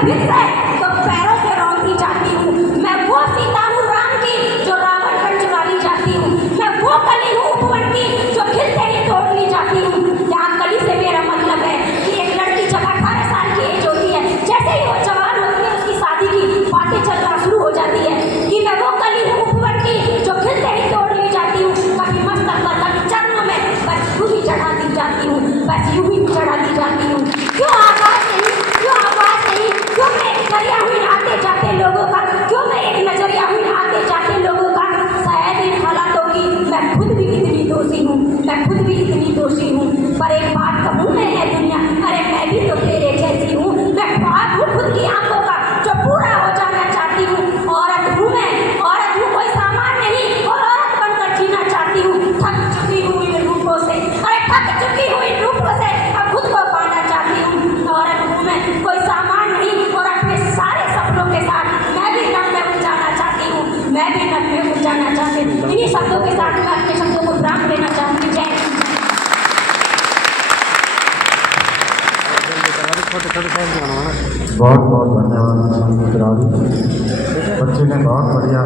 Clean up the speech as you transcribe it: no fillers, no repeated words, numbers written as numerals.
फिर से तो पैरों से रौंदती जाती हूँ। मैं वो सीता हूँ राम की जो रावण पर चुरा ली जाती हूँ। मैं वो कली हूँ उपवन की जो खिलते ही तोड़ ली जाती हूँ। यहाँ कली से मेरा मतलब है कि एक लड़की जब 18 साल की एज होती है, जैसे ही वो जवान होती है उसकी शादी की बातें चलना शुरू हो जाती है कि मैं वो कली हूँ उपवन की जो खिलते ही तोड़ ली जाती हूँ। कभी मस्तक पर कभी चरणों में बस यूं ही चढ़ा दी जाती हूँ, बस यूं ही चढ़ा दी जाती हूँ। क्यों आवाज नहीं, क्यों आवाज नहीं, क्यों मैं एक नजरिया हुई आते जाते लोगों का, क्यों मैं एक नजरिया हुई आते जाते लोगों का। शायद इन हालातों की मैं खुद भी इतनी दोषी हूँ, मैं खुद भी इतनी दोषी हूँ। पर एक बात कहूँ मैं है दुनिया, अरे मैं भी तो तेरे जैसी हूँ। मैं ख्वाब हूँ खुद की आंखों का जो पूरा हो जाना चाहती हूँ। औरत हूँ मैं, औरत हूँ, कोई सामान नहीं, और औरत बनकर जीना चाहती हूँ। थक चुकी हूँ इन रूपों से, अरे थक चुकी हूँ इन रूपों से, अब खुद को पाना चाहती हूँ। औरत हूँ मैं, कोई सामान नहीं, और अपने सारे सपनों के साथ मैं भी नभ में उड़ जाना चाहती हूँ, मैं भी नभ में उड़ जाना चाहती हूँ। इन्हीं शब्दों के साथ मैं अपने शब्दों को विराम देना चाहती हूँ। जय हिंद। बहुत बहुत धन्यवाद बच्चे ने बहुत बढ़िया